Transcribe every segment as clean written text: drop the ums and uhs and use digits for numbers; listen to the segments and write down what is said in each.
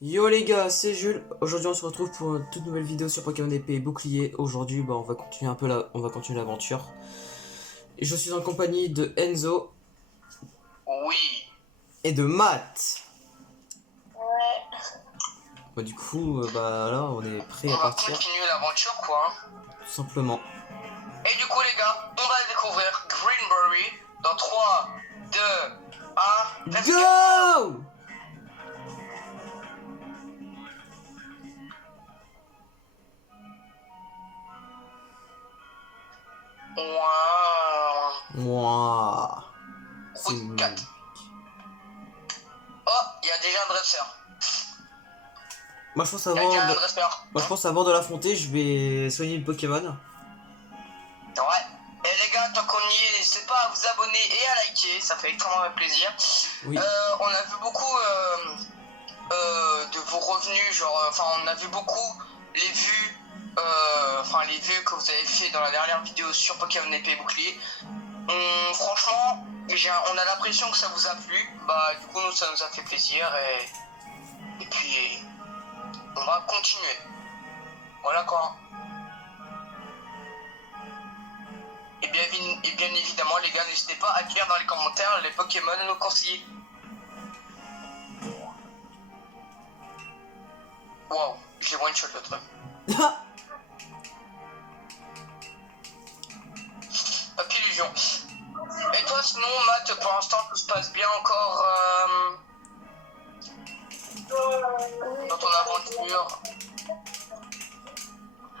Yo les gars, c'est Jules. Aujourd'hui on se retrouve pour une toute nouvelle vidéo sur Pokémon épée et bouclier. Aujourd'hui on va continuer un peu on va continuer l'aventure. Et je suis en compagnie de Enzo Oui. et de Matt. Ouais. Bah, du coup, là on est prêt On à va partir, continuer l'aventure quoi. tout simplement. Et du coup les gars, on va découvrir Greenberry dans 3, 2, 1. Let's go. Go! Wow. Moi. Route 4. Oh, il y a déjà un dresseur. Moi je pense Il y a avant déjà un de... dresseur. Moi je pense avant de l'affronter, je vais soigner le Pokémon. Ouais. Et les gars, tant qu'on y est, n'hésitez pas à vous abonner et à liker, ça fait extrêmement plaisir. Oui. On a vu beaucoup de vos revenus, genre, on a vu beaucoup les vues, les vues que vous avez fait dans la dernière vidéo sur Pokémon épée et bouclier. Franchement, on a l'impression que ça vous a plu. Bah, du coup, nous, ça nous a fait plaisir et puis on va continuer. Voilà quoi. Et bien évidemment, les gars, n'hésitez pas à dire dans les commentaires les Pokémon à nous conseiller. Wow, j'ai one shot le truc. Pas d'illusion. Et toi, sinon, Matt, pour l'instant, tout se passe bien encore dans ton aventure?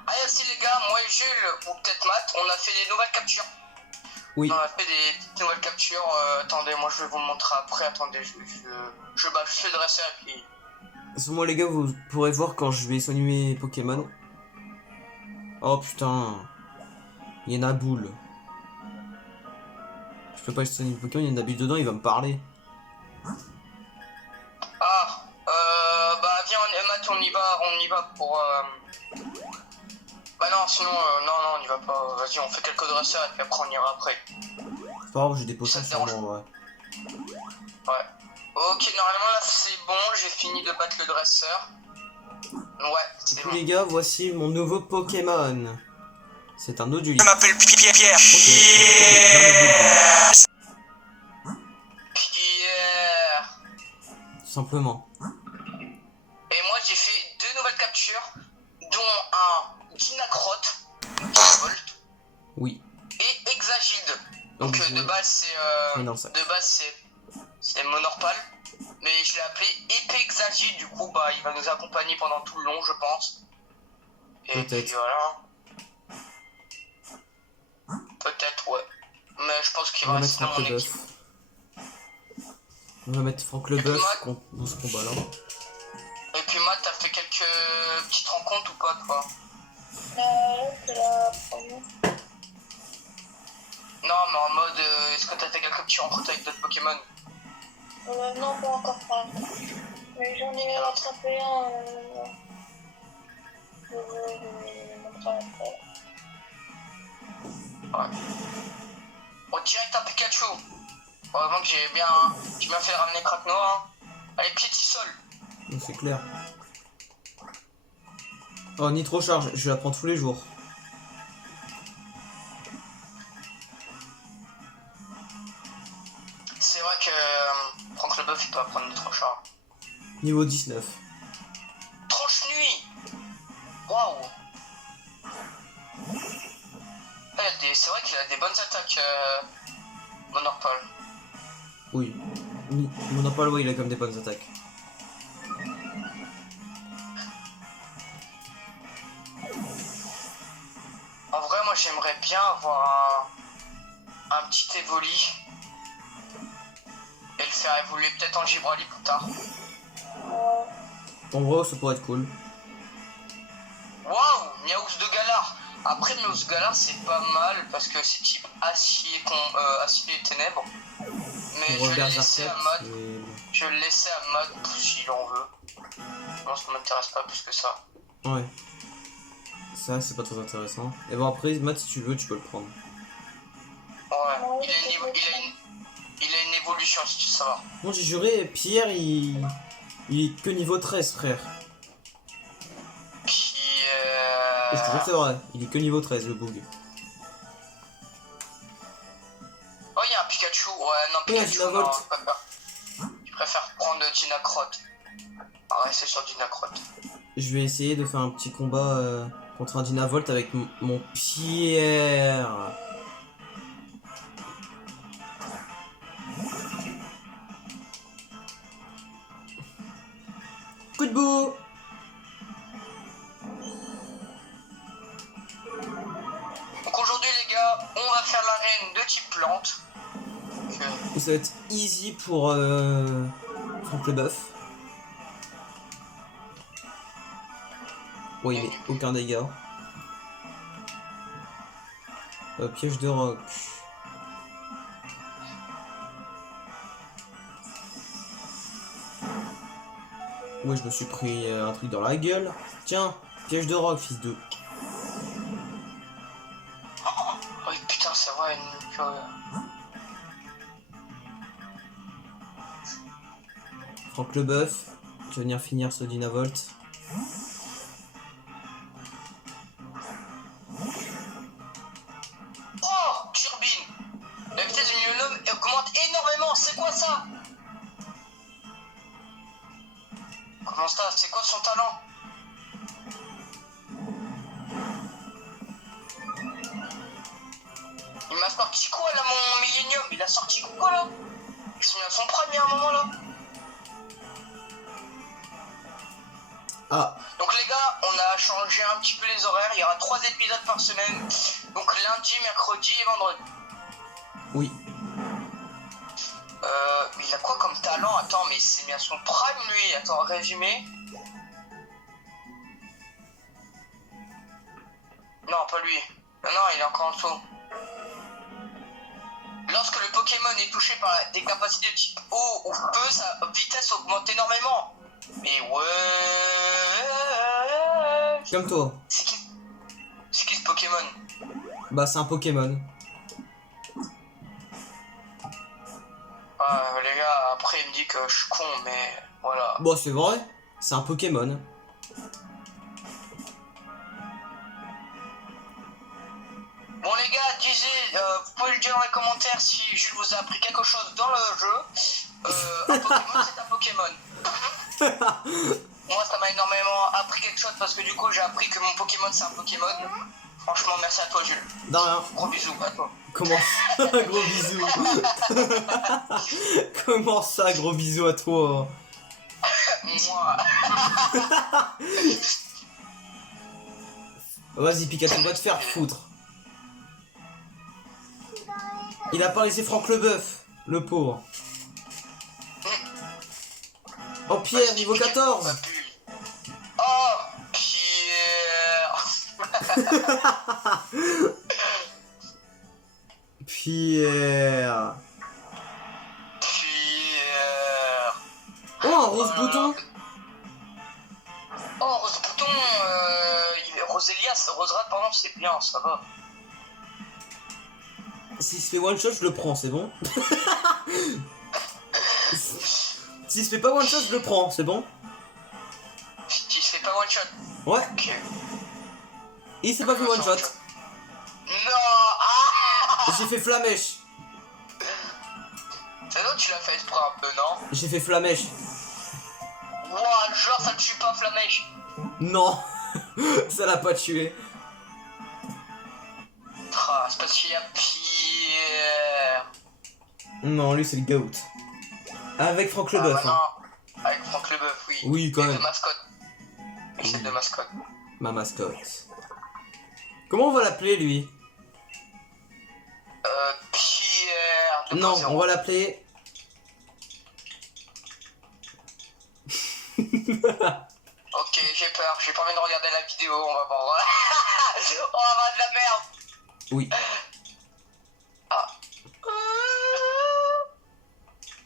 Ah, et aussi, les gars, moi et Jules, ou peut-être Matt, on a fait des nouvelles captures. Oui. On a fait des petites nouvelles captures. Attendez, moi je vais vous le montrer après. Attendez, je fais le dresseur et puis. Moi les gars, vous pourrez voir quand je vais soigner mes Pokémon. Oh putain. Il y a Naboule. Je peux pas soigner le Pokémon, il y a Naboule dedans, il va me parler. Ah, viens, Matt, on y va pour. Bah non, sinon, non, on y va pas. Vas-y, on fait quelques dresseurs et puis après on ira après. C'est pas grave, j'ai des potions sur moi, ouais. Ouais. Ok, normalement là c'est bon, j'ai fini de battre le dresseur. Ouais, c'est bon. Les gars, voici mon nouveau Pokémon. C'est un Oduli. Je m'appelle Pierre. Pierre. Tout simplement. Et moi j'ai fait 2 nouvelles captures, dont un Dynacrotte, Oui. et Exagide. Donc Donc, de base c'est Monorpal, mais je l'ai appelé Épée Exagide, du coup bah il va nous accompagner pendant tout le long je pense. Et puis voilà. Peut-être ouais. Mais je pense qu'il va rester dans mon équipe. On va mettre Franck Leboeuf dans ce combat là. Et puis Matt, t'as fait quelques petites rencontres ou pas toi? C'est la première. Non mais en mode, est-ce que t'as fait quelques petits rencontres avec d'autres Pokémon? Non, pas encore pas. Mais j'en ai rattrapé un. Je vais le montrer après. Ouais. On direct un Pikachu. Heureusement que j'ai bien fait ramener Kraknoa. Hein. Allez, Piétisol. C'est clair. Oh, Nitro Charge, je la prends tous les jours. C'est vrai que Franck Leboeuf il peut apprendre Nitro Charge. Niveau 19. Tranche nuit. Waouh. C'est vrai qu'il a des bonnes attaques, Monorpal. Oui. Monopole, ouais, il a comme des bonnes attaques. En vrai, moi j'aimerais bien avoir un petit Evoli et le faire évoluer peut-être en Gibraltar plus tard. En vrai, ça pourrait être cool. Waouh, Miaous de Galar. Après, Miaous de Galar c'est pas mal parce que c'est type acier et ténèbres. Mais je vais le laisser à Matt. Je vais le laisser à Matt s'il en veut. Non, ça m'intéresse pas plus que ça. Ouais. Ça, c'est pas très intéressant. Et bon, après, Matt, si tu veux, tu peux le prendre. Ouais, il a une évolution si tu sais savoir. Bon, j'ai juré, Pierre, il Il est que niveau 13, frère. Je te jure que c'est vrai. Il est que niveau 13, le bug. Oh, il y a un Pikachu. Ouais, non, Il y a Pikachu, non, Dynavolt. je préfère prendre Dynacrotte. Ah, rester sur Dynacrotte. Je vais essayer de faire un petit combat contre un Dynavolt avec mon Pierre. Coup de bout. Donc aujourd'hui, les gars, on va faire l'arène de type plante. Et ça va être easy pour Franck Leboeuf. Ouais, il est aucun dégât. Piège de roc. Ouais, je me suis pris un truc dans la gueule. Tiens, piège de roc, fils de... Oh putain, c'est vrai, une purée. Franck Leboeuf, tu vas venir finir ce Dynavolt. Oh, turbine. La vitesse du Millennium augmente énormément, c'est quoi ça? Comment ça? C'est quoi son talent? Il m'a sorti quoi là, mon Millennium? Il a sorti quoi là? Ils sont mis à son prime il y a un moment là. Ah, Donc les gars, on a changé un petit peu les horaires. Il y aura 3 épisodes par semaine. Donc lundi, mercredi et vendredi. oui. Mais il a quoi comme talent? Attends, mais il s'est mis à son prime lui. Attends, résumé. Non, pas lui. Non, non, il est encore en dessous. Lorsque le Pokémon est touché par des capacités de type eau ou feu, sa vitesse augmente énormément. Mais ouais. Comme toi. C'est qui ce Pokémon? Bah, c'est un Pokémon. Ah, les gars, après il me dit que je suis con, mais voilà. Bon, c'est vrai. C'est un Pokémon. Bon les gars, vous pouvez le dire dans les commentaires si Jules vous a appris quelque chose dans le jeu. Un Pokémon, c'est un Pokémon. Moi, ça m'a énormément appris quelque chose parce que du coup, j'ai appris que mon Pokémon, c'est un Pokémon. Franchement, merci à toi, Jules. De rien. Gros bisous à toi. Comment ça, gros bisous. Comment ça, gros bisous à toi. Moi. Vas-y, Pikachu, va te faire foutre. Il a pas laissé Franck Leboeuf, le pauvre. Oh, Pierre, niveau 14. Oh, Pierre. Pierre. Pierre. Oh, un rose bouton. Oh, Rose Bouton, Roselias, Roserad, pardon, c'est bien, ça va. S'il se fait one shot, je le prends, c'est bon. S'il se fait pas one shot, je le prends, c'est bon. S'il se fait pas one shot. Ouais, Ok. il s'est pas fait one shot. Non. Ah. J'ai fait flamèche. C'est donc tu l'as fait exprès un peu, non? J'ai fait flamèche. Ouah, genre ça te tue pas, Flamèche. Non, ça l'a pas tué. Ah, c'est parce qu'il y a Pierre. Non, lui c'est le goat. Avec Franck Ah, Leboeuf. bah Hein. non. Avec Franck Leboeuf, oui. Oui, quand Et même. de mascotte. Et c'est de mascotte. Ma mascotte. Comment on va l'appeler lui? Pierre. 2.0. Non, on va l'appeler. Ok, j'ai peur. J'ai pas envie de regarder la vidéo. On va voir. On va voir de la merde. Oui. Ah.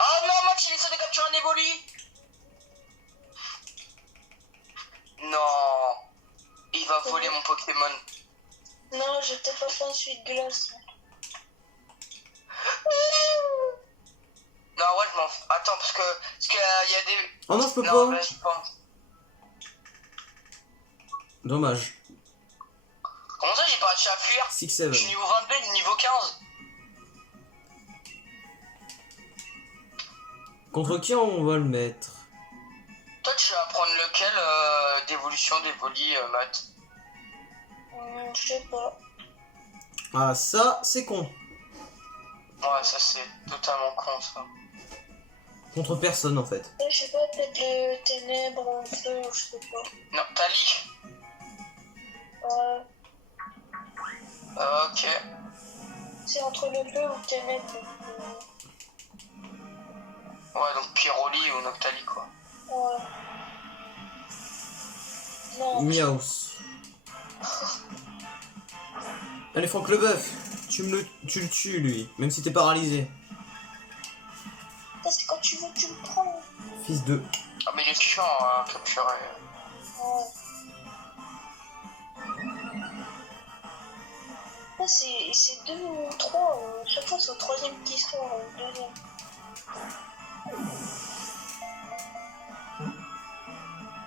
Oh non, Max, il essaie de capturer un Evoli. Non. Il va voler mon Pokémon. Non, je t'ai pas fait un suite glace. Non, ouais, je m'en fous. Attends, parce que y a des... Oh non, je peux Non, pas. vas-y, pas. Dommage. Comment ça, j'ai pas réussi à fuir? 6-7. Je suis niveau 22, il est niveau 15. Contre qui on va le mettre? Toi, tu vas prendre lequel d'évolution d'Evoli, Matt? Je sais pas. Ah, ça, c'est con. Ouais, ça c'est totalement con ça. Contre personne, en fait. Je sais pas, peut-être le ténèbres, le feu, je sais pas. Non, Tali. Ouais. Ok. C'est entre le feu ou le ténèbres. Ouais, donc Pyroli ou Noctali quoi. Ouais. Non. Miaus. Allez, Franck Leboeuf, tu le tues, lui, même si t'es paralysé. Ça, c'est quand tu veux, tu le prends. Fils de... Ah mais il est chiant à capturer. Ouais. Là, c'est 2 ou 3. Chaque fois, c'est au troisième qui sort, au deuxième.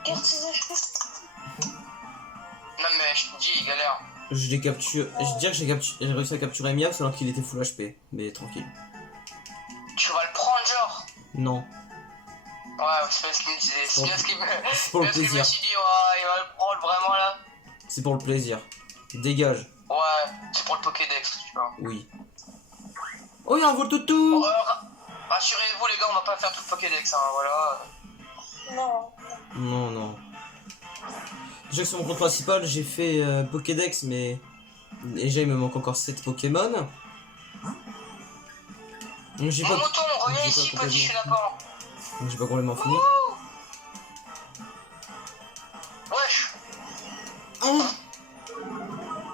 Regarde ses achats. Non mais je te dis, il galère. Je l'ai capturé... Je dirais que j'ai réussi à capturer Miaus alors qu'il était full HP. Mais tranquille. Tu vas le prendre genre. Non. Ouais, c'est bien ce qu'il me disait. C'est bien ce qu'il me... C'est pour le bien ce qu'il me plaisir. suis dit, ouais, il va le prendre vraiment là. C'est pour le plaisir. Dégage. Ouais, c'est pour le Pokédex, tu vois. Oui. Oh, il y a un Voltoutou. Rassurez-vous les gars, on va pas faire tout le Pokédex, hein, voilà. Non. Non, non. Déjà que sur mon compte principal, j'ai fait Pokédex, mais... Déjà, il me manque encore 7 Pokémon. Donc j'ai Mon pas... mouton, reviens j'ai ici, pas petit complètement- chenapan. Donc j'ai pas complètement fini. Wesh. Oh,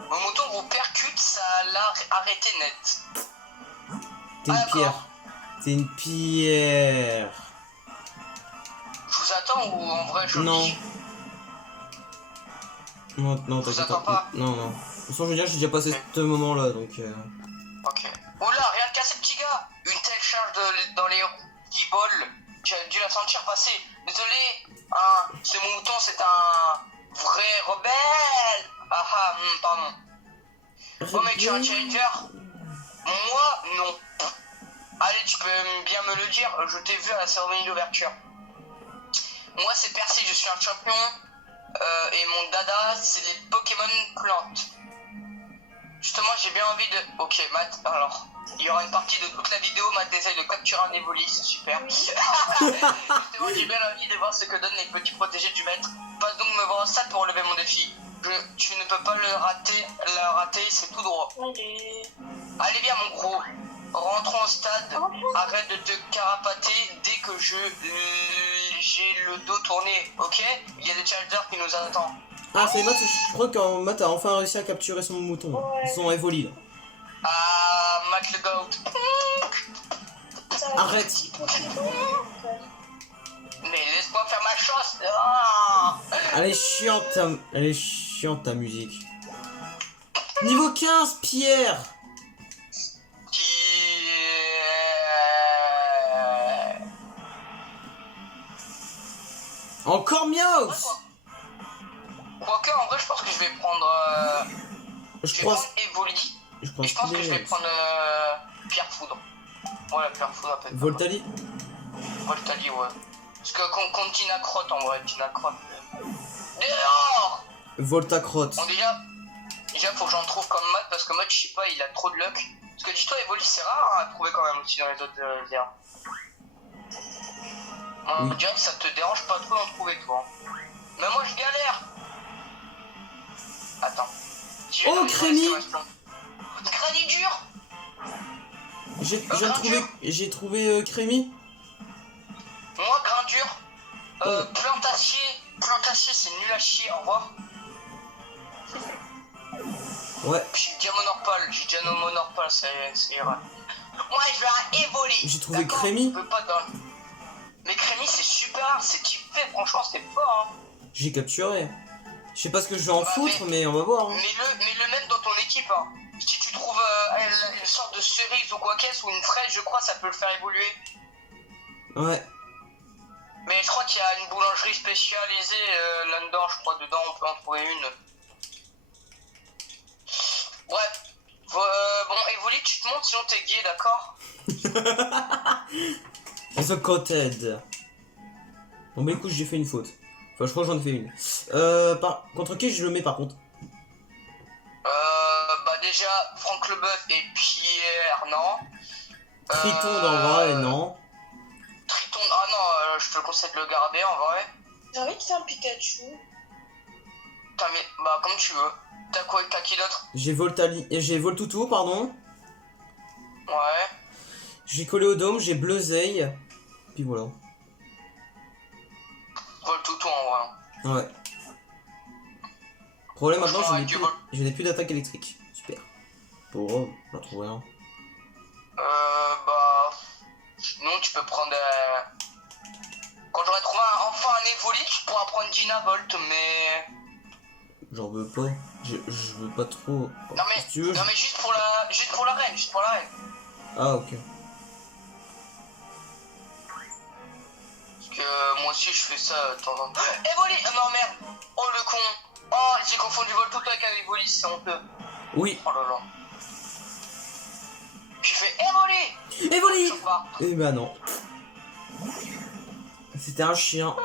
Mon mouton vous percute, ça l'a arrêté net. t'es une pierre. T'es une pierre. Je vous attends ou en vrai je Non. Non, non, Vous t'inquiète attends pas. Non, non. De toute façon, je veux dire, j'ai déjà passé ce moment-là, donc... Ok. Oh là, rien de casser petit gars. Une telle charge dans les guibolles. Tu as dû la sentir passer. Désolé, hein, ce mouton c'est un vrai rebelle. Ah ah, pardon. Oh mec, tu es un challenger? Moi, non. Allez, tu peux bien me le dire, je t'ai vu à la cérémonie d'ouverture. Moi, c'est Percy, je suis un champion. Et mon dada, c'est les Pokémon plantes. Justement, j'ai bien envie de... Ok, Matt, alors, il y aura une partie de toute la vidéo, Matt essaye de capturer un Evoli, c'est super. Justement, j'ai bien envie de voir ce que donnent les petits protégés du maître. Passe donc me voir en stade pour relever mon défi. Tu ne peux pas le rater, c'est tout droit. Allez bien mon gros, rentrons au stade, arrête de te carapater dès que j'ai le dos tourné, ok? Il y a des challengers qui nous attendent. Ah, c'est Matt, je crois que Matt a enfin réussi à capturer son mouton, son Evoli. Là. Ah, Matt le goat. Arrête. Mais laisse-moi faire ma chose. Ah. Elle est chiante ta musique. Niveau 15, Pierre. Encore Miaus. Quoique, en vrai, je pense que je vais prendre... Je vais crois... prendre Evoli. Je Et je pense que je vais prendre Pierre Foudre. Voilà, Pierre Foudre peut-être. Voltali. Voltali, ouais. Parce que contre Tinacrotte, en vrai, Tinacrotte. Dehors. Voltacrotte. Bon, déjà, faut que j'en trouve comme Matt, parce que Matt, je sais pas, il a trop de luck. Parce que dis-toi, Evoli, c'est rare à trouver quand même aussi dans les autres airs. On dirait que ça te dérange pas trop d'en trouver, toi. Mais moi, je galère. Attends. Oh, Crémy. Granit dur. J'ai trouvé Crémy. Moi, grain dur. Plantacier, c'est nul à chier, au revoir. Ouais. J'ai Diamonorpal, c'est ira. Moi, je veux un Evoli. J'ai trouvé Crémy. Mais Crémy, c'est super rare, c'est typé, franchement, c'est fort. Hein. J'ai capturé. Je sais pas ce que je vais en foutre, mais on va voir. Hein. Mais le même dans ton équipe. Hein. Si tu trouves une sorte de cerise ou quoi qu'est-ce, ou une fraise, je crois, ça peut le faire évoluer. Ouais. Mais je crois qu'il y a une boulangerie spécialisée là-dedans, je crois, dedans on peut en trouver une. Bref. Bon, Evoli, tu te montres sinon t'es gay, d'accord? The Coted. Bon bah écoute, j'ai fait une faute. Enfin, je crois que j'en ai fait une. Contre qui je le mets par contre? Bah déjà, Franck Leboeuf et Pierre, non. Triton en vrai, non. Triton, ah non, je te conseille de le garder en vrai. J'ai envie de faire un Pikachu. Bah comme tu veux. T'as qui d'autre? J'ai Voltoutou, pardon. Ouais. J'ai Coléodome, j'ai Bleuzeil. Puis voilà. Voltoutou en vrai. Ouais. Problème maintenant, Franchement, je n'ai plus d'attaque électrique. Super. Bon, j'en trouve rien. Bah... Sinon tu peux prendre... Quand j'aurai trouvé enfin un Evoli, tu pourras prendre Dynavolt, mais... J'en veux pas. Je veux pas trop. Non mais, Si tu veux, non mais juste pour la reine, juste pour la reine. Ah ok. Parce que moi aussi je fais ça de temps en temps. Evoli! Non merde! Oh le con! Oh j'ai confondu Voltoutou avec un Evoli, c'est honteux. Oui. Oh là là. Tu fais Evoli! Evoli! Toujours pas. Eh ben non. C'était un chien.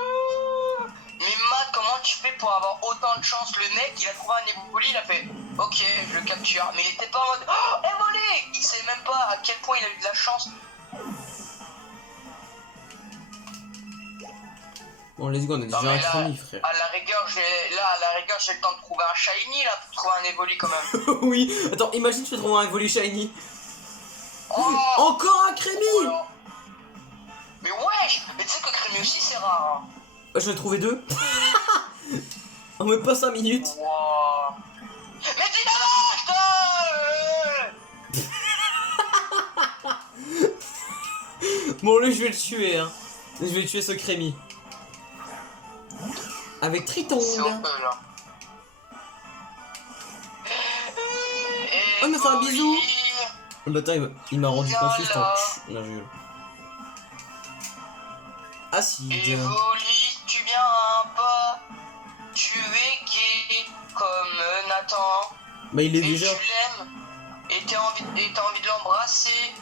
Mais Matt, comment tu fais pour avoir autant de chance? Le mec, il a trouvé un Evoli, il a fait ok, je le capture. Mais il était pas en mode oh, Evoli! Il sait même pas à quel point il a eu de la chance. Bon, let's go, on a déjà Non, un mais là, chromie, frère. à la rigueur, j'ai le temps de trouver un shiny là pour trouver un Evoli quand même. Oui. Attends, imagine tu trouves un Evoli shiny. Oh, Encore un crémi! oh là. Mais wesh! Mais tu sais que Crémy aussi c'est rare. Hein. Je vais trouver deux. On met pas 5 minutes. Wow. Mais dis Bon, lui, je vais le tuer, hein. Je vais tuer ce crémi. Avec Triton. c'est un peu là. Oh, il m'a fait un bisou. Evoli. Le bâtard, il m'a rendu consistant. Là, je gueule. Acide. Evoli, tu viens pas. Tu es gay comme Nathan. Bah, il est Et déjà. tu l'aimes. Et t'as envie de l'embrasser.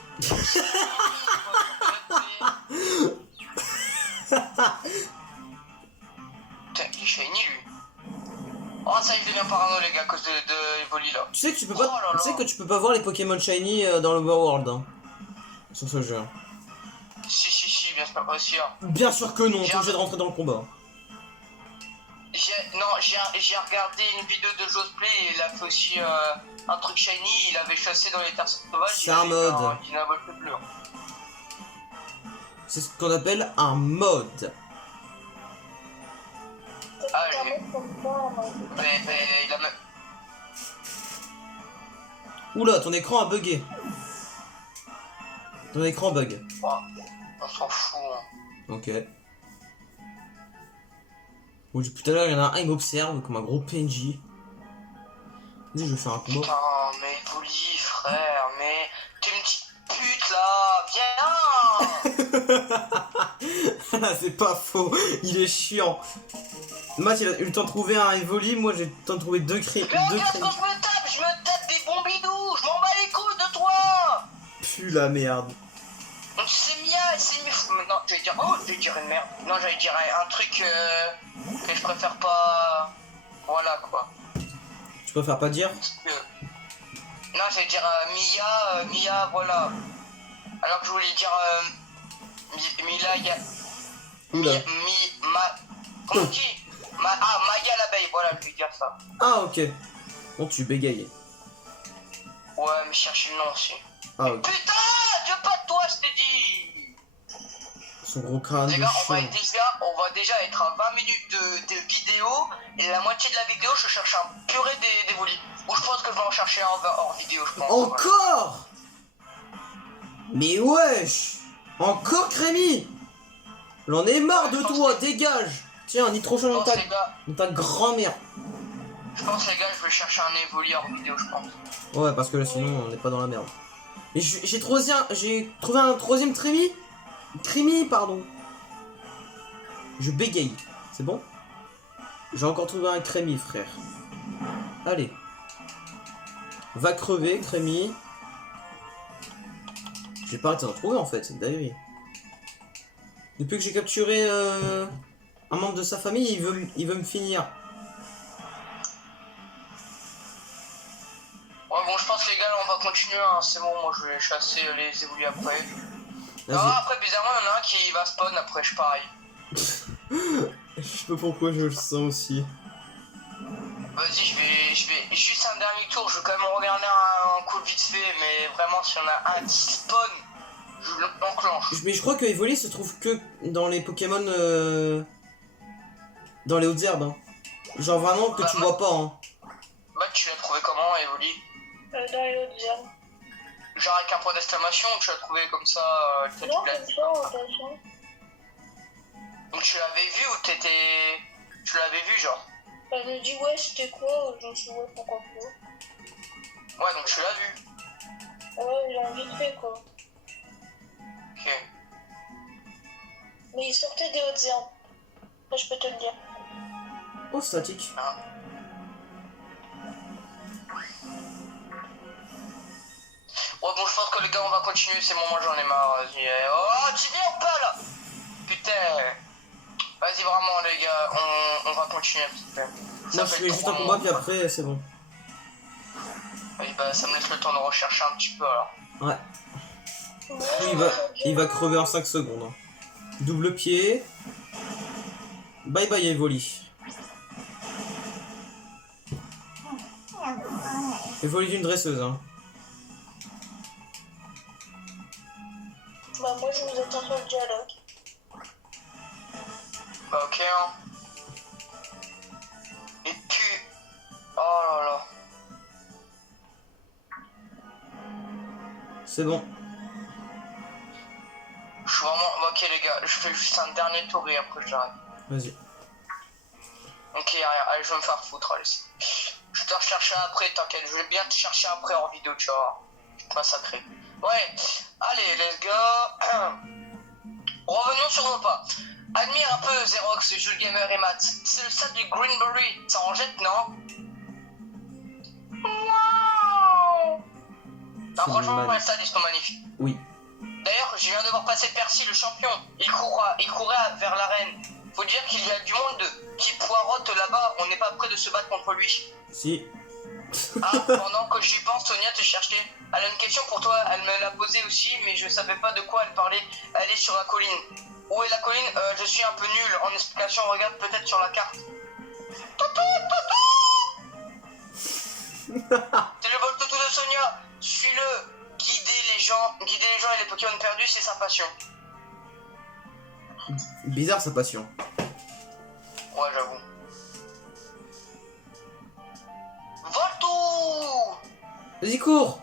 Putain, il est shiny lui. Oh ça il devient parano les gars à cause de Evoli là. Tu sais que tu peux pas, Oh là là. tu sais que tu peux pas voir les Pokémon shiny dans l'Overworld, hein, sur ce jeu. Si, bien sûr, pas sûr. Bien sûr que non, t'es obligé de rentrer dans le combat. J'ai regardé une vidéo de Josplay et il a fait aussi un truc shiny, il avait chassé dans les terres sauvages. C'est un mode. Il a volé bleu. C'est ce qu'on appelle un mode. Ah, C'est un mec comme ça, en mode. Mais il a même... Oula, ton écran a bugué. Ton écran bug. Oh, on s'en fout. Hein. Ok. Bon, depuis tout à l'heure, il y en a un, il m'observe comme un gros PNJ. Vas-y, je vais faire un combat. Putain, mais Evoli, frère, mais t'es une petite pute là, viens. C'est pas faux, il est chiant. Matt, il a eu le temps de trouver un Evoli, moi j'ai eu le temps de trouver deux Mais regarde ce que je me tape des bombidous, je m'en bats les couilles de toi. Pue la merde. Donc c'est Mia, c'est Mia. Non, j'allais dire, oh, j'allais dire une merde. Non, j'allais dire un truc que je préfère pas. Voilà quoi. Tu préfères pas dire? Parce que... Non, j'allais dire Mia, voilà. Alors que je voulais dire Mila, Oula. comment on dit Maya l'abeille, voilà, je voulais dire ça. Ah ok. Bon, tu bégayes. Ouais, mais cherche le nom aussi. Ah ok. Putain, je veux pas de toi, je t'ai dit. Son gros crâne Les de gars, chien. on va déjà être à 20 minutes de vidéo. Et la moitié de la vidéo, je cherche un purée des volis. Ou je pense que je vais en chercher un hors vidéo, je pense. Encore? Mais wesh! Encore Crémy! J'en ai marre de toi, dégage! Tiens, un nitrochon Je dans pense, les gars, ta grand-mère. je vais chercher un évoli hors vidéo, je pense. Ouais, parce que là, sinon, on n'est pas dans la merde. Mais j'ai trouvé un troisième Crémy? Crémy, pardon. Je bégaye. C'est bon? J'ai encore trouvé un Crémy, frère. Allez. Va crever, Crémy. J'ai pas arrêté d'en trouver en fait, c'est une dinguerie. Depuis que j'ai capturé un membre de sa famille, il veut me finir. Ouais, bon, je pense les gars, là, on va continuer, hein. C'est bon, moi je vais chasser les évolués après. Non, après, bizarrement, il y en a un qui va spawn après, je pareil. Je sais pas pourquoi je le sens aussi. Vas-y, je vais juste un dernier tour, je vais quand même regarder un coup vite fait, mais vraiment, s'il y en a un qui spawn, je l'enclenche. Mais je crois que Evoli se trouve que dans les Pokémon dans les hautes herbes. Hein. Genre vraiment que tu vois pas. Hein. Bah, tu l'as trouvé comment, Evoli? Dans les autres herbes. Genre avec un point d'exclamation ou tu l'as trouvé comme ça Non, comme ça, en passant. Donc tu l'avais vu ou t'étais... Tu l'avais vu genre? Elle me dit ouais c'était quoi, je me suis dit ouais pourquoi pas. Ouais donc tu l'as vu. Ouais j'ai envie de faire quoi. Ok. Mais il sortait des hautes herbes. Ça je peux te le dire. Oh statique. Ah. Ouais bon je pense que les gars on va continuer, c'est bon moi j'en ai marre. Vas-y. Oh tu viens ou pas là? Putain. Vas-y vraiment les gars, on va continuer un petit peu. Non je fais juste un combat puis après c'est bon. Oui bah ça me laisse le temps de rechercher un petit peu alors. Ouais. Il va crever en 5 secondes. Hein. Double pied. Bye bye Evoli. Evoli d'une dresseuse hein. Bah moi je vous attends sur le dialogue. Bah ok hein. Et puis... Oh là là. C'est bon. Je suis vraiment... Ok les gars, je fais juste un dernier tour et après j'arrête. Vas-y. Ok, rien. Allez, je vais me faire foutre, allez. Je te rechercher après, t'inquiète. Je vais bien te chercher après en vidéo, tu vois. Je vais massacrer. Ouais, allez, les gars. Revenons sur nos pas. Admire un peu Xerox, Jules Gamer et Matt. C'est le stade du Greenberry. Ça en jette, non? Wow. Non, franchement, les stades, ils sont magnifiques. Oui. D'ailleurs, je viens de voir passer Percy, le champion. Il courait vers l'arène. Faut dire qu'il y a du monde qui poirote là-bas. On n'est pas prêt de se battre contre lui. Si. Ah, pendant que j'y pense, Sonia te cherchait. Elle a une question pour toi. Elle me l'a posée aussi, mais je savais pas de quoi elle parlait. Elle est sur la colline. Où est la colline? Je suis un peu nul en explication. Regarde peut-être sur la carte. C'est le vol toutou de Sonia. Suis-le. Guider les gens et les Pokémon perdus, c'est sa passion. Bizarre sa passion. Ouais, j'avoue. Voltou! Vas-y, cours!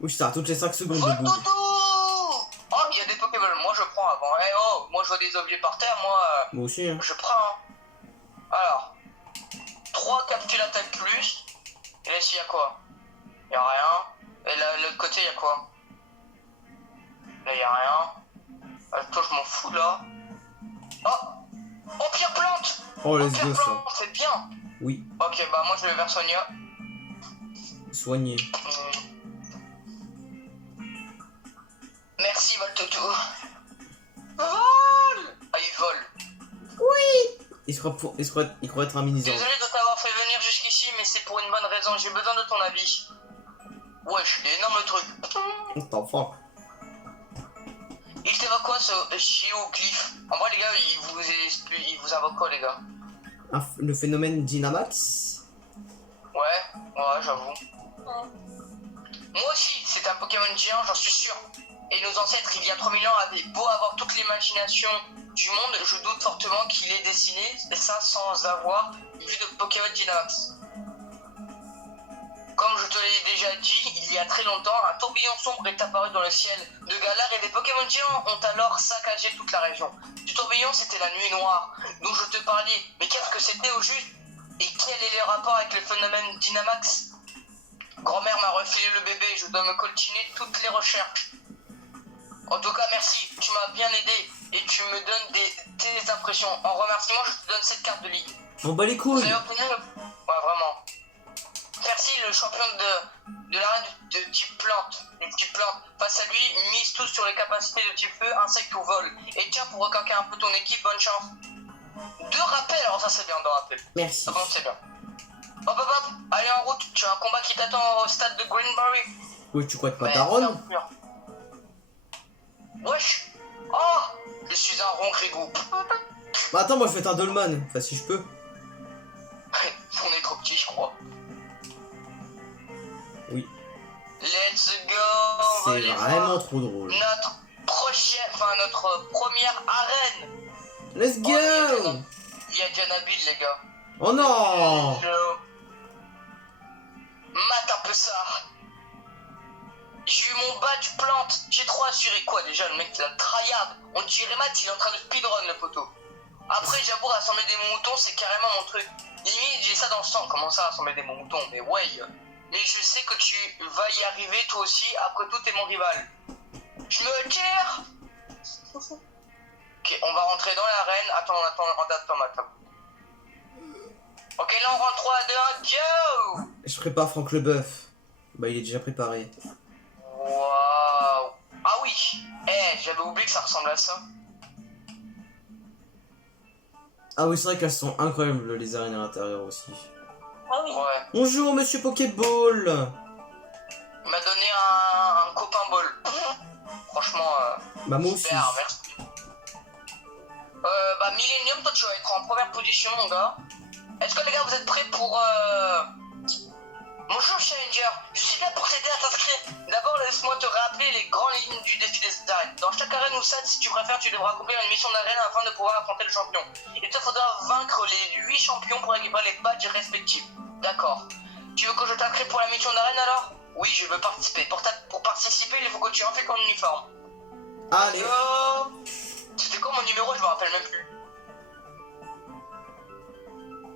Oui, je t'arrête toutes les 5 secondes de bout. Voltoutou! Oh, il y a des Pokéballs. Moi, je prends avant. Eh oh, moi, je vois des objets par terre. Moi, Moi aussi, hein. je prends. Alors, 3 capsules à taille plus. Et là, ici, il y a quoi? Il y a rien. Et là, de l'autre côté, il y a quoi? Là, il y a rien. Toi, je m'en fous, là. Oh! Empire plante! Oh, let's Empire go, ça. plante, c'est bien! Oui. Ok, bah, moi, je vais vers Sonia. Soigné. Merci, Voltoutou. Vol! Ah, il vole. Il croit être un mini-zord. Désolé de t'avoir fait venir jusqu'ici, mais c'est pour une bonne raison. J'ai besoin de ton avis. Wesh, l'énorme truc. T'enfant. Il t'évoque quoi ce géoglyphe? En vrai, les gars, il vous invoque quoi, les gars? Le phénomène Dynamax. Ouais, j'avoue. Moi aussi, c'est un Pokémon géant, j'en suis sûr. Et nos ancêtres, il y a 3000 ans, avaient beau avoir toute l'imagination du monde, je doute fortement qu'il ait dessiné ça sans avoir vu de Pokémon Dynamax. Comme je te l'ai déjà dit, il y a très longtemps, un tourbillon sombre est apparu dans le ciel de Galar et des Pokémon géants ont alors saccagé toute la région. Du tourbillon, c'était la nuit noire, dont je te parlais. Mais qu'est-ce que c'était au juste? Et quel est le rapport avec le phénomène Dynamax? Grand-mère m'a refilé le bébé, je dois me coltiner toutes les recherches. En tout cas, merci, tu m'as bien aidé et tu me donnes tes impressions. En remerciement, je te donne cette carte de ligue. On bat les Vous couilles. avez obtenu le... Ouais, vraiment. Merci, le champion de l'arène de type plante. Les types plantes. Face à lui, mise tout sur les capacités de type feu, insecte ou vol. Et tiens, pour recaquer un peu ton équipe, bonne chance. 2 rappels, alors ça c'est bien, 2 rappels. Merci. Par contre, c'est bien. Hop, hop, hop, allez en route, tu as un combat qui t'attend au stade de Greenbury. Ouais, tu crois que pas Ouais, daronne? Wesh. Oh, je suis un rond grégou. Bah attends, moi je vais être un dolman. Enfin, si je peux. On est trop petit, je crois. Oui. Let's go. C'est allez vraiment voir trop drôle. notre première arène. Let's Oh, go! il y a déjà Nabil, les gars. Oh non! Hello. Mate un peu ça. J'ai eu mon badge plante. J'ai trop assuré quoi déjà, le mec il a tryhard. On dirait Matt, il est en train de speedrun le poteau. Après j'avoue rassembler des moutons c'est carrément mon truc. Limite j'ai ça dans le sang, comment ça rassembler des moutons, mais ouais. Mais je sais que tu vas y arriver toi aussi, après tout t'es mon rival. Je me tire. Ok, on va rentrer dans l'arène. Attends, Matt. Ok, là on rentre 3, 2, 1, go! Je prépare Franck Leboeuf. Bah il est déjà préparé. Waouh! Ah oui! J'avais oublié que ça ressemble à ça. Ah oui, c'est vrai qu'elles sont incroyables les arènes à l'intérieur aussi. Ah oui. Ouais. Bonjour monsieur Pokéball. Il m'a donné un copain ball. Franchement, Bah moi aussi. super, merci. Bah Millennium, toi tu vas être en première position mon gars. Est-ce que les gars vous êtes prêts pour Bonjour Challenger, je suis là pour t'aider à t'inscrire. D'abord laisse-moi te rappeler les grandes lignes du défi des arènes. Dans chaque arène ou stade, si tu préfères, tu devras accomplir une mission d'arène afin de pouvoir affronter le champion. Il te faudra vaincre les 8 champions pour récupérer les badges respectifs. D'accord. Tu veux que je t'inscrive pour la mission d'arène alors? Oui, je veux participer. Pour participer, il faut que tu enfiles ton uniforme. Allez. C'était quoi mon numéro? Je me rappelle même plus.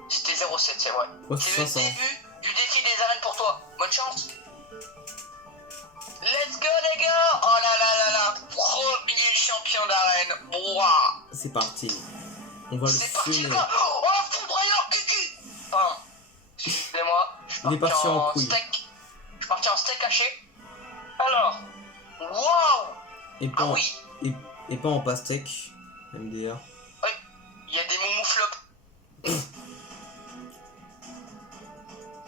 C'était 07, c'est vrai. Ouais, C'est le 500. début du défi des arènes pour toi. Bonne chance. Let's go les gars. Oh là là là là. Premier champion d'arène. Ouah. C'est parti. On va le C'est parti les fumer. gars. Oh foudroyeur cucu. Pardon. Excusez-moi. Il est parti en couille. steak. Je suis parti en steak haché. Alors. Waouh. Et pas, Ah en, oui. et pas en pastèque. MDR. Oui. Il y a des moumous flops.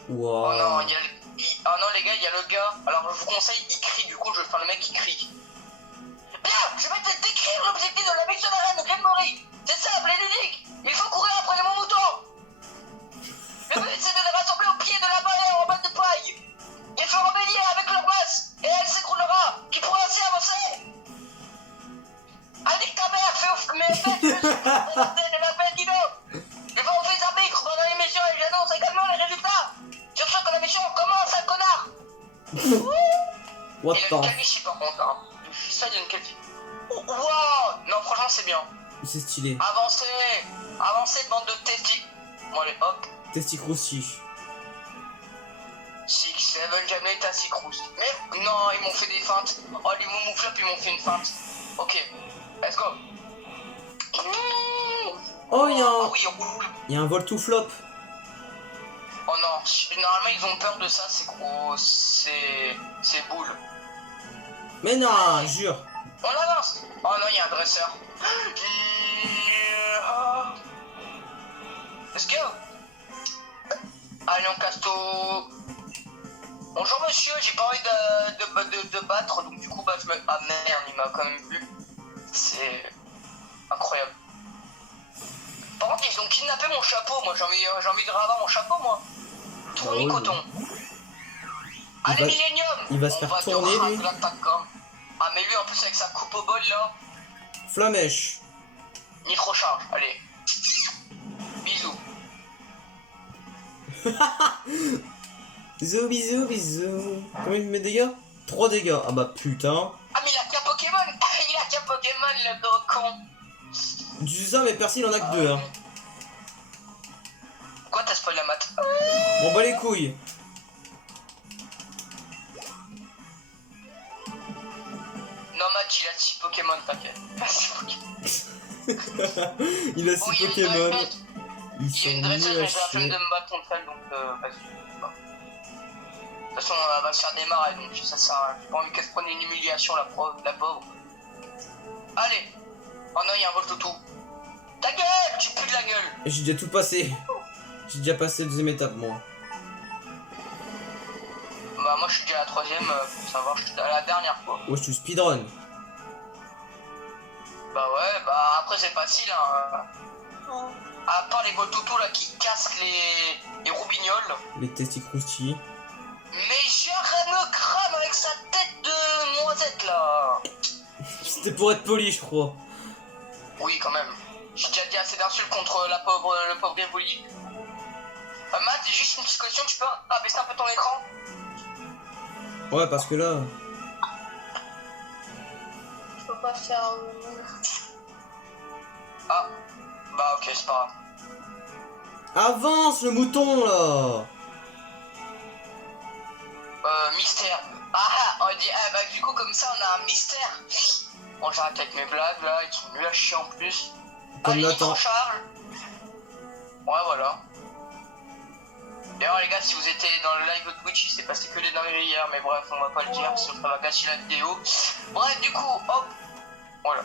Wow. Oh non, oh non les gars, il y a le gars. Alors je vous conseille, il crie, du coup je vais faire le mec qui crie. Bien, je vais te décrire l'objectif de la mission d'arène Glenmorry. C'est simple et ludique. Il faut courir après les moutons. Le but c'est de les rassembler au pied de la barrière en mode de paille. Ils feront bélier avec leur masse et elle s'écroulera. Qui pourra ainsi avancer. Allez ta mère, je m'appelle Dino. Je vais en faire un micro pendant l'émission et j'annonce également les résultats. Sur ce que la mission commence, un connard. What Il a the une calvitie par contre, hein. Ça, il y a une calvitie. Wow. Non, franchement, c'est bien. C'est stylé. Avancez, bande de testis. Bon, allez, hop. Testicroussi. 6, 7, jamais t'as 6 crousts. Mais non, ils m'ont fait des feintes. Oh, les moumouflops, ils m'ont fait une feinte. Ok, let's go. Oh, il y a Ah un, oui, on roule. il y a un vol tout flop. Oh non, normalement ils ont peur de ça, c'est gros, c'est boule. Mais non, jure. On avance. Oh non, il y a un dresseur. Let's go. Allez, on casse tout. Bonjour monsieur, j'ai pas envie de battre, donc du coup bah je me... Ah merde, il m'a quand même vu. C'est incroyable. Par contre, ils ont kidnappé mon chapeau, moi j'ai envie de ravoir mon chapeau, moi. Tournis oui. coton. Allez, va- Millennium. il va se faire tourner, lui. Ah, mais lui en plus avec sa coupe au bol là. Flamèche. Nitro-charge, allez. Bisous. Bisous, bisous, bisous. Combien il met de dégâts? 3 dégâts. Ah bah putain. Ah, mais il a qu'un Pokémon. Il a qu'un Pokémon, le gros con. Tu sais ça, mais Percy il en a que 2. Hein. Quoi, t'as spoil la mat? Bon bah les couilles. Non, Matt, Matt il a 6 Pokémon, t'inquiète. Il a Bon, 6 il y a une Pokémon. Dressage, Ils il y a sont une Dressage, nuls à mais j'ai la flemme chier. de me battre contre elle, donc vas-y. De toute façon, elle va se faire démarrer, donc ça sert à rien. J'ai pas envie qu'elle se prenne une humiliation, la pauvre. Allez. Oh non, il y a un Voltoutou. Ta gueule, tu pues de la gueule. J'ai déjà tout passé. J'ai déjà passé la deuxième étape, moi. Bah moi je suis déjà à la troisième, pour savoir, je suis à la dernière quoi. Ouais, je suis speedrun. Bah ouais, bah après c'est facile hein. Oh. À part les Voltoutou là qui cassent les roubignoles. Les testis croustillés. Mais j'arrête me crame avec sa tête de noisette là. C'était pour être poli, je crois. Oui quand même. J'ai déjà dit assez d'insultes contre le pauvre Evoli. Matt, j'ai juste une petite question, tu peux abaisser un peu ton écran? Ouais, parce que là... Je peux pas faire. Ah, bah ok, c'est pas grave. Avance, le mouton, là. Mystère. On dit, bah du coup comme ça on a un mystère. Bon, j'arrête avec mes blagues là, ils sont nuls à chier en plus. Comme Allez, Nathan. Nitro charge. Ouais, voilà. D'ailleurs les gars, si vous étiez dans le live de Twitch, il s'est passé que des dingueries hier, mais bref, on va pas le dire, sinon ça va gâcher la vidéo. Bref, du coup, hop, voilà.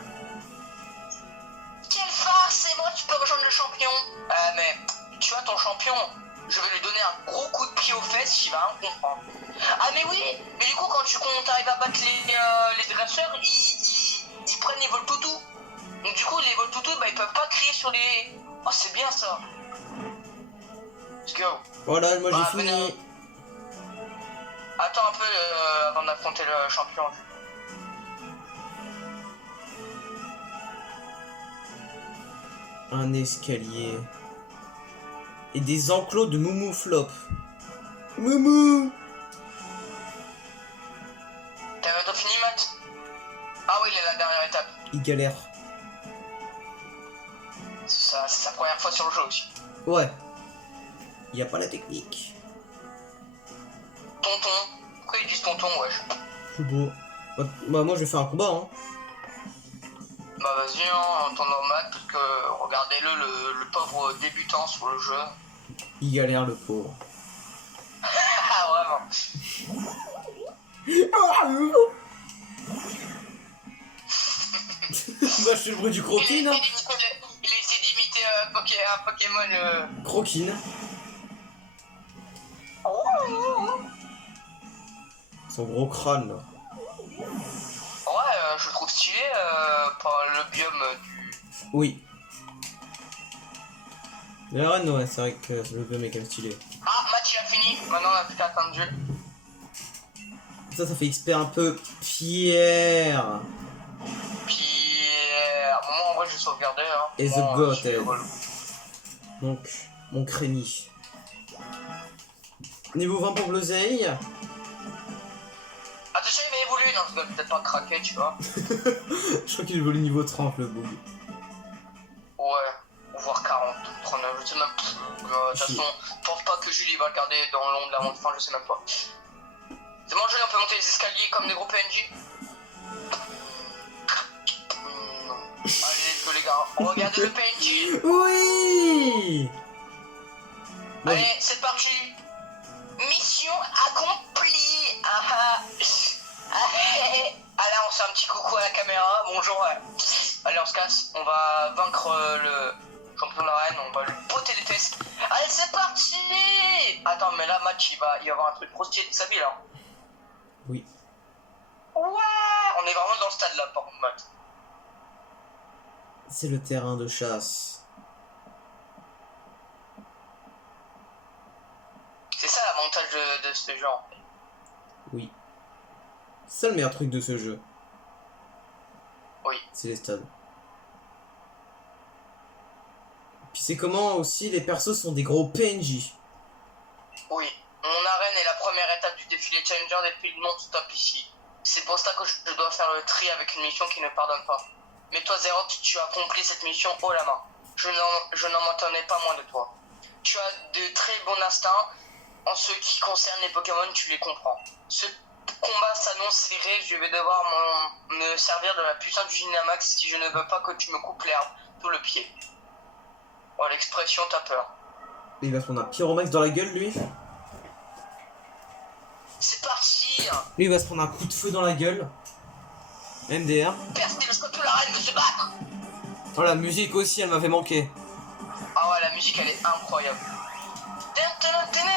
Quelle farce, c'est moi qui peux rejoindre le champion. Mais, tu vois, ton champion, je vais lui donner un gros coup de pied aux fesses, il va rien comprendre. Ah mais oui, mais du coup, quand tu arrives à battre les dresseurs, ils prennent les Voltoutou. Donc du coup, les Voltoutou, bah ils peuvent pas crier sur les... Oh, c'est bien ça. Let's go. Voilà, moi Bah, j'ai fini. venez. Attends un peu avant d'affronter le champion. Un escalier. Et des enclos de Moumou Flop. Moumou. T'as bientôt fini, Matt? Ah oui, il est à la dernière étape. Il galère. C'est sa première fois sur le jeu aussi. Ouais. Il y a pas la technique. Tonton. Pourquoi ils disent tonton, wesh? Je suis beau. Bah, moi je vais faire un combat, hein. Bah vas-y, hein, en temps normal, parce que regardez-le, le pauvre débutant sur le jeu. Il galère, le pauvre. Ah, vraiment. Bah, je fais le bruit du croquine, hein. Il essaie d'imiter un Pokémon. Croquine. Son gros crâne, là. Ouais, je le trouve stylé par le biome du... Oui. La reine, ouais, c'est vrai que le biome est quand même stylé. Ah, Matt il a fini, maintenant on a plus qu'à atteindre Dieu. Ça fait XP un peu Pierre. Pierre... Moi en vrai je vais sauvegarder hein. Et The Moi, Goat, je suis relou. Donc, mon crémi. Niveau 20 pour Bleuzeille. Attention il va évoluer, non, je dois peut-être pas craquer, tu vois. Je crois qu'il évolue niveau 30, le bug. Ouais, ou voire 40, 39, je sais même pas. De toute façon, je pense pas que Julie va le garder dans l'ombre de la montre, enfin je sais même pas. C'est bon Julie, on peut monter les escaliers comme des gros PNJ. Non. Allez, let's go les gars, regardez le PNJ. Oui. Allez, c'est parti. Mission accomplie. Ah, allez, on fait un petit coucou à la caméra. Bonjour. Ouais. Allez, on se casse. On va vaincre le champion de l'arène. On va lui botter les fesses. Allez, c'est parti. Attends, mais là, Match, il va y avoir un truc trop stylé de sa vie là. Oui. Ouais. On est vraiment dans le stade là, par contre, Matt. C'est le terrain de chasse. C'est ça l'avantage de ce genre. Oui. C'est ça le meilleur truc de ce jeu. Oui. C'est les stades. Puis c'est comment aussi les persos sont des gros PNJ. Oui. Mon arène est la première étape du défilé Challenger depuis le non-stop ici. C'est pour ça que je dois faire le tri avec une mission qui ne pardonne pas. Mais toi, Zerox, tu as accompli cette mission haut la main. Je n'en m'attendais pas moins de toi. Tu as de très bons instincts. En ce qui concerne les Pokémon, tu les comprends. combat s'annonce serré, je vais devoir me servir de la puissance du Dynamax si je ne veux pas que tu me coupes l'herbe sous le pied. Oh, l'expression t'as peur. Il va se prendre un pyromax dans la gueule, lui. C'est parti. Lui, il va se prendre un coup de feu dans la gueule. MDR. Personne ne tout la reine de se battre. Oh, la musique aussi, elle m'avait manqué. Ah ouais, la musique elle est incroyable.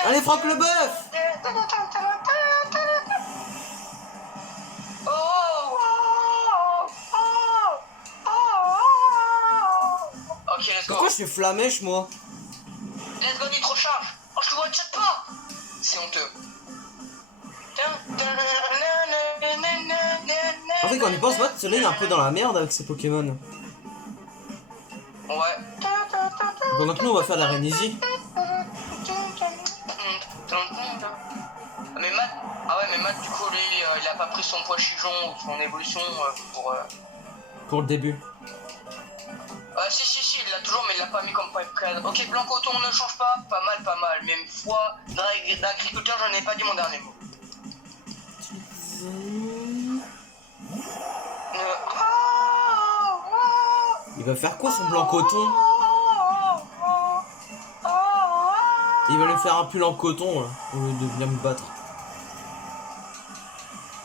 Allez, frappe le bœuf. Ok, let's go. Pourquoi je suis flamèche, moi? Let's go, Nitro charge. Oh, je le vois chat pas. C'est honteux. En fait, quand on y pense, moi, celui-là, il est un peu dans la merde avec ses Pokémon. Ouais. Pendant que nous, on va faire la reine Easy. Mais Matt, ah ouais, mais Matt, du coup, lui, il a pas pris son poids chijon ou son évolution pour. Pour le début. Si, il l'a toujours, mais il l'a pas mis comme pipe cadre. Ok, blanc coton ne change pas, pas mal. Même foi d'agriculteur, j'en ai pas dit mon dernier mot. Il va faire quoi son blanc coton? Il va lui faire un pull en coton là, au lieu de bien me battre.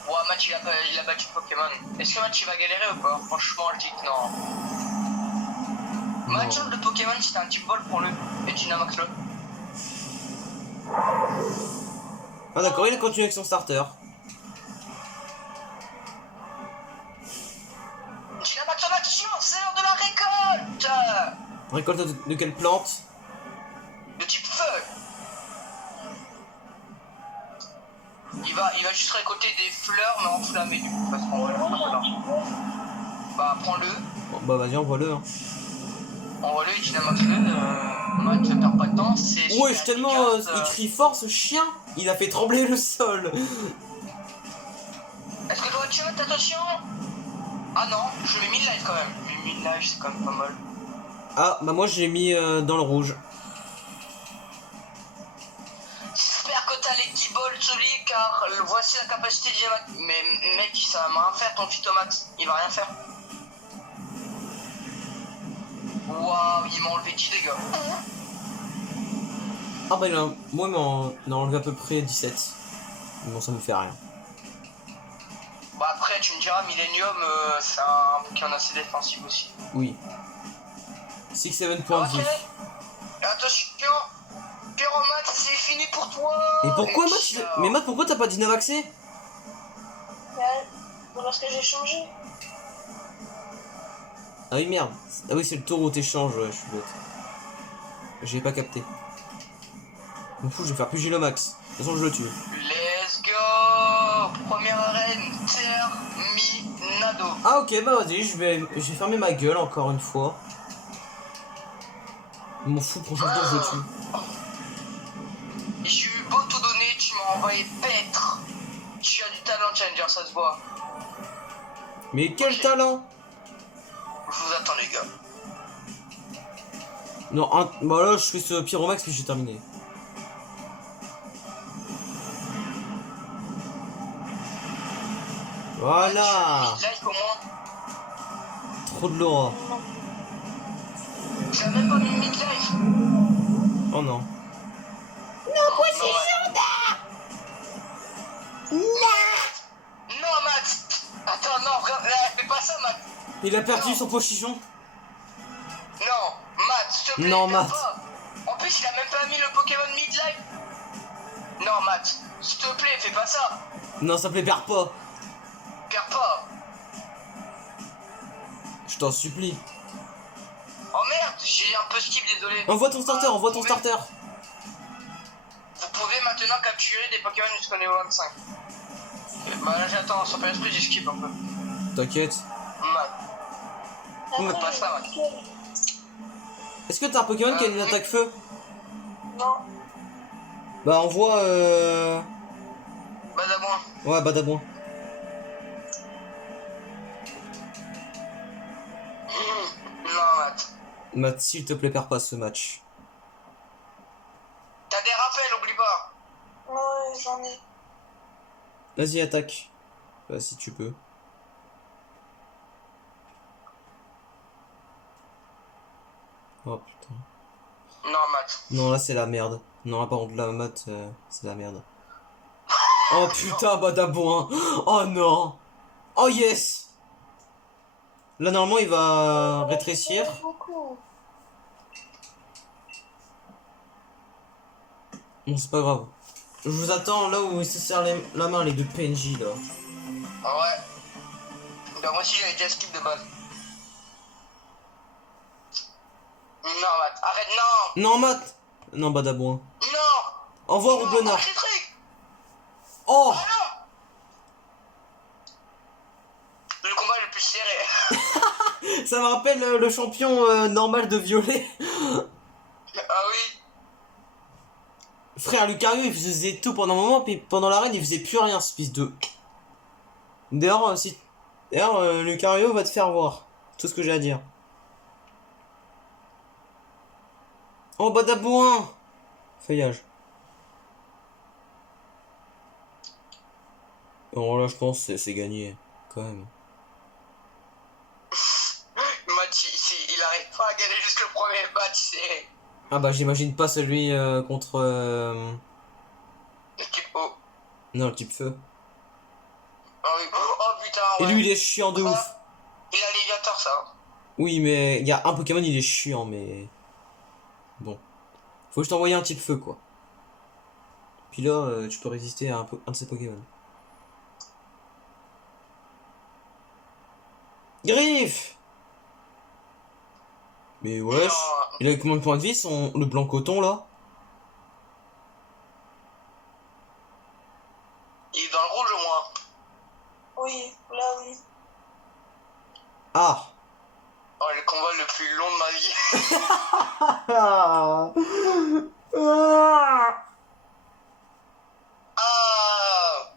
Ouais, Matt il a battu Pokémon. Est-ce que Matt il va galérer ou pas? Franchement, je dis que non. Match de Pokémon, c'était un type vol pour le et Dynamax le. Ah d'accord, il a continué avec son starter. Dynamax en action, c'est l'heure de la récolte. Récolte de quelle plante? De type feu. Il va juste récolter des fleurs mais enflammées du coup parce qu'on va le faire. Bah prends-le. Bon, bah vas-y, envoie-le. Hein. Envoie-le, Dynamax-le. Matt, ne perds pas de temps, c'est. Ouais, tellement il crie fort ce chien. Il a fait trembler le sol. Est-ce que je dois tuer, attention? Ah non, je mets 1000 lives quand même. 1000 lives, c'est quand même pas mal. Ah, bah moi j'ai mis dans le rouge. J'espère que t'as les 10 balls solides car voici la capacité de Dynamax. Mais mec, ça va rien faire ton Phytomax. Il va rien faire. Waouh, il m'a enlevé 10 dégâts. Ah bah il a, moi il m'en a enlevé à peu près 17. Mais bon, ça me fait rien. Bah après, tu me diras, Millennium, c'est un Pokémon assez défensif aussi. Oui. 6-7 points de vie. Attention, Pyromax, c'est fini pour toi. Et pourquoi Matt Mais Matt, pourquoi t'as pas Dynamaxé? Parce que j'ai changé. Ah oui merde. Ah oui c'est le tour où t'échanges, ouais, je suis bête. J'ai pas capté. Je m'en fous, je vais faire plus Gilomax. De toute façon je le tue. Let's go. Première arène, terminado. Ah ok, bah vas-y, je vais fermer ma gueule encore une fois. Je m'en fous, prochain tour je le tue. J'ai eu beau tout donner, tu m'as envoyé paître. Tu as du talent, Challenger, ça se voit. Mais quel talent! Je vous attends, les gars. Non, bah là je fais ce Pyromax puis j'ai terminé. Voilà! Like au moins. Trop de l'aura. Tu as même pas mis mid-life. Oh non. Non, Matt. Attends, non, fais pas ça, Matt. Il a perdu Non. son pochichon. Non, Matt, s'il te plaît. Non, fais Matt. pas. En plus, il a même pas mis le Pokémon mid-life. Non, Matt, s'il te plaît, fais pas ça. Non, ça me plaît, perds pas. Perds pas. Je t'en supplie. Oh merde, j'ai un peu skip, désolé. Envoie ton starter, envoie ton starter. Vous pouvez maintenant capturer des Pokémon jusqu'au niveau 25. Bah là j'attends, sans faire esprit, j'ai skip un peu. T'inquiète. Matt. Après, pas ça, Matt. Est-ce que t'as un Pokémon qui a une attaque feu? Non. Bah envoie Bah d'abord. Ouais, Badabouin. Non, Matt. Matt, s'il te plaît, perds pas ce match. T'as des rappels, oublie pas. Ouais, j'en ai. Vas-y, attaque. Bah, si tu peux. Oh putain. Non, Matt. Non, là c'est la merde. Non, là par contre, la mat, c'est la merde. Oh putain, badabouin. Oh non. Oh yes. Là, normalement, il va rétrécir. Beaucoup. Bon, c'est pas grave. Je vous attends là où il se serre la main, les deux PNJ là. Ah ouais. Bah, moi aussi, j'avais déjà skip de base. Non, Matt. Arrête, non. Non, Matt. Non, badabouin. Non. Au revoir, Non, Roublonnard. arrête les trucs. Oh. Ah non. Le combat le plus serré. Ça me rappelle le champion normal de violet. Ah oui. Frère Lucario, il faisait tout pendant un moment, puis pendant l'arène, il faisait plus rien, ce fils de. D'ailleurs, Lucario va te faire voir. Tout ce que j'ai à dire. Oh, badabouin. Feuillage. Oh là, je pense que c'est gagné. Quand même. Matt, il arrive pas à gagner jusqu'au premier match, c'est. Ah bah, j'imagine pas celui contre. L'équipe O. Non, le type feu. Ah oui. Oh putain, Et ouais. lui, il est chiant de ouf. Il a alligator, ça. Oui, mais il y a un Pokémon, il est chiant, mais. Bon. Faut juste envoyer un type feu, quoi. Puis là, tu peux résister à un de ces Pokémon. Griffe. Mais wesh. Non. Il a combien de points de vie, le blanc coton, là? Il est dans le rouge au moins. Oui, là oui. Ah. Oh, le combat le plus long de ma vie. Ah.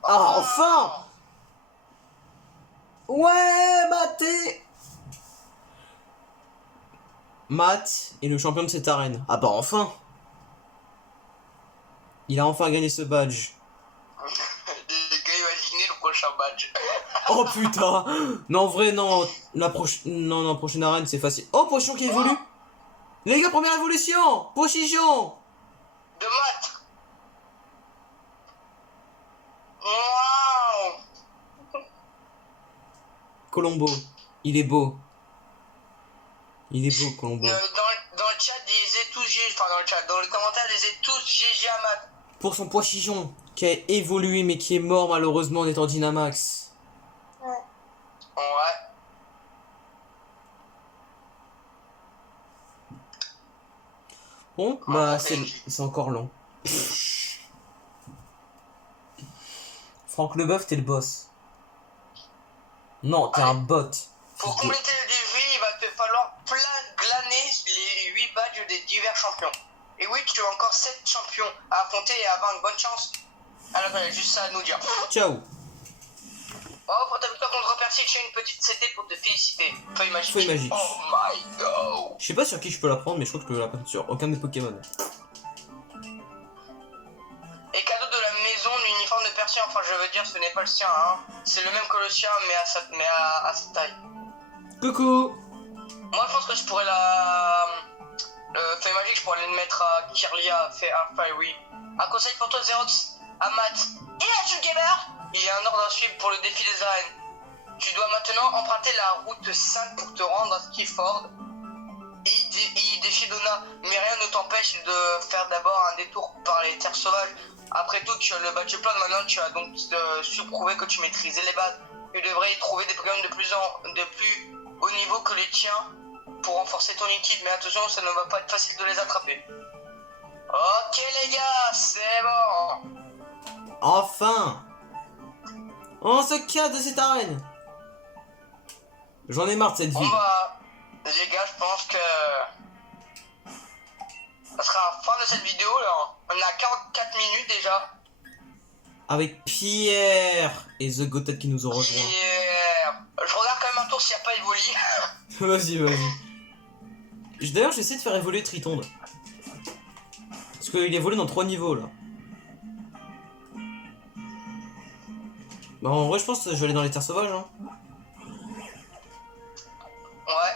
Ah, enfin. Ouais, Maté. Matt est le champion de cette arène. Ah bah enfin. Il a enfin gagné ce badge. Les gars, imaginez le prochain badge. Oh putain. Non, en vrai, non. La prochaine arène, c'est facile. Oh, Potion qui évolue. Les gars, première évolution. Pochon. De Matt. Waouh. Colombo. Il est beau. Il est beau, Colombo. Dans le chat, disait tous GG. Enfin, dans le chat, dans les commentaires, disait tous GG à Matt. Pour son Pochon, qui a évolué, mais qui est mort malheureusement en étant Dynamax. Ouais. Ouais. Bon, bah, c'est encore long. Franck Leboeuf, t'es le boss. Non, t'es un bot. Pour compléter le défi, il va te falloir glaner les 8 badges des divers champions. Et oui, tu as encore 7 champions à affronter et à avoir une bonne chance. Alors, il y a juste ça à nous dire. Ciao. Oh, pour ta victoire contre Persic, j'ai une petite CT pour te féliciter. Feuille magique. Feuille magique. Oh my god. Je sais pas sur qui je peux la prendre, mais je crois que je peux la prendre sur aucun des Pokémon. Et cadeau de la maison, l'uniforme de Percy, enfin je veux dire ce n'est pas le sien, hein. C'est le même que le sien, mais à sa taille. Coucou. Moi je pense que je pourrais le feuille magique, je pourrais le mettre à Kirlia, fait un Fiery. Un conseil pour toi Xerox, à Matt et à Gamer, il y a un ordre à suivre pour le défi des arènes. Tu dois maintenant emprunter la route 5 pour te rendre à Skiford et défier Donna, mais rien ne t'empêche de faire d'abord un détour par les terres sauvages. Après tout, tu as le badge plein, maintenant tu as donc prouvé que tu maîtrisais les bases. Tu devrais y trouver des Pokémon de plus haut niveau que les tiens pour renforcer ton équipe, mais attention, ça ne va pas être facile de les attraper. Ok les gars, c'est bon. Enfin. On se casse de cette arène. J'en ai marre de cette vie. Bon bah, les gars, je pense que ça sera la fin de cette vidéo là. On a 44 minutes déjà. Avec Pierre et The Gotet qui nous ont rejoints. Yeah. Je regarde quand même un tour s'il n'y a pas évolué. Vas-y, vas-y. D'ailleurs, j'essaie de faire évoluer Tritonde. Parce qu'il évolue dans 3 niveaux là. Bah en vrai je pense que je vais aller dans les terres sauvages hein. Ouais.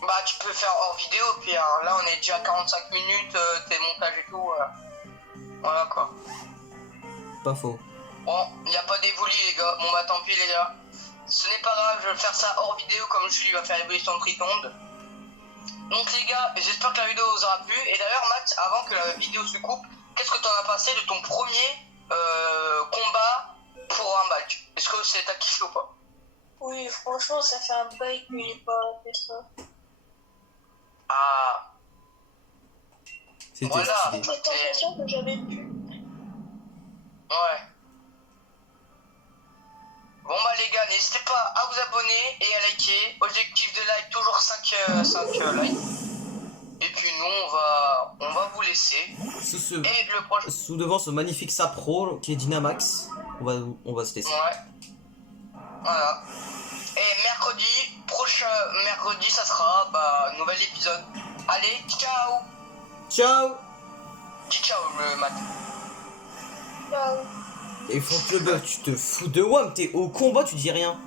Bah tu peux faire hors vidéo, puis là on est déjà à 45 minutes, tes montages et tout. Voilà quoi. Pas faux. Bon, il n'y a pas d'évolu les gars. Bon bah tant pis les gars. Ce n'est pas grave, je vais faire ça hors vidéo comme Julie va faire l'évolution de Tritonde. Donc les gars, j'espère que la vidéo vous aura plu. Et d'ailleurs Matt, avant que la vidéo se coupe, qu'est-ce que t'en as passé de ton premier combat pour un badge? Est-ce que c'est ta kiffé ou pas? Oui, franchement, ça fait un bail que j'ai pas fait ça. Ah, C'était voilà. stylé. Cette sensation que j'avais pu. Ouais. Bon bah les gars, n'hésitez pas à vous abonner et à liker. Objectif de like, toujours 5 likes. Et puis nous, on va vous laisser. Sous, Et le prochain... sous devant ce magnifique Sapro qui est Dynamax, on va se laisser. Ouais. Voilà. Et prochain mercredi, ça sera nouvel épisode. Allez, ciao. Ciao. Dis ciao le Matt. Ciao. Et Franck Leboeuf, tu te fous de WAM, t'es au combat, tu dis rien.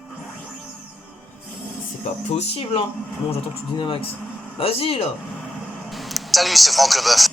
C'est pas possible hein. Bon j'attends que tu Dynamax. Vas-y là. Salut, c'est Franck Leboeuf.